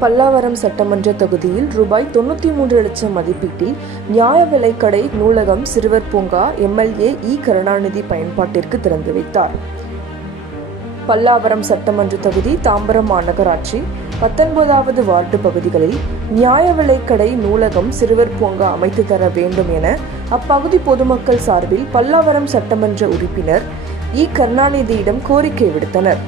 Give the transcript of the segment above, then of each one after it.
பல்லாவரம் சட்டமன்ற தொகுதியில் ரூபாய் 93 லட்சம் மதிப்பீட்டில் நியாய விலைக்கடை, நூலகம், சிறுவர் பூங்கா எம்எல்ஏ கருணாநிதி பயன்பாட்டிற்கு திறந்து வைத்தார். பல்லாவரம் சட்டமன்ற தொகுதி, தாம்பரம் மாநகராட்சி 19வது வார்டு பகுதிகளில் நியாய விலைக்கடை, நூலகம், சிறுவர் பூங்கா அமைத்து தர வேண்டும் என அப்பகுதி பொதுமக்கள் சார்பில் பல்லாவரம் சட்டமன்ற உறுப்பினர் கருணாநிதியிடம் கோரிக்கை விடுத்தனர்.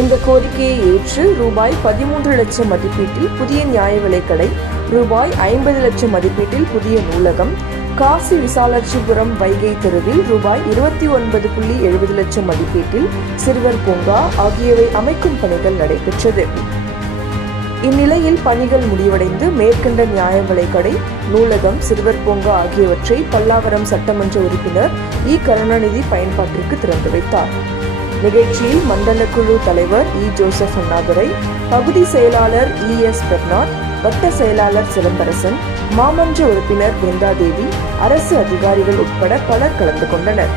இந்த கோரிக்கையை ஏற்று ரூபாய் 13 லட்சம் மதிப்பீட்டில் புதிய நியாய விலைக்கடை, ரூபாய் 50 லட்சம் மதிப்பீட்டில் புதிய நூலகம், காசி விசாலாட்சிபுரம் வைகை தெருவில் ரூபாய் 29.70 லட்சம் மதிப்பீட்டில் சிறுவர் பூங்கா ஆகியவை அமைக்கும் பணிகள் நடைபெற்றது. இந்நிலையில் பணிகள் முடிவடைந்து மேற்கண்ட நியாய விலைக்கடை, நூலகம், சிறுவர் பூங்கா ஆகியவற்றை பல்லாவரம் சட்டமன்ற உறுப்பினர் கருணாநிதி பயன்பாட்டிற்கு திறந்து வைத்தார். நிகழ்ச்சியில் மண்டல குழு தலைவர் ஜோசப் அண்ணாதுரை, பகுதி செயலாளர் எஸ் பெர்னாட், வட்ட செயலாளர் சிலம்பரசன், மாமன்ற உறுப்பினர் பிருந்தாதேவி, அரசு அதிகாரிகள் உட்பட பலர் கலந்து கொண்டனர்.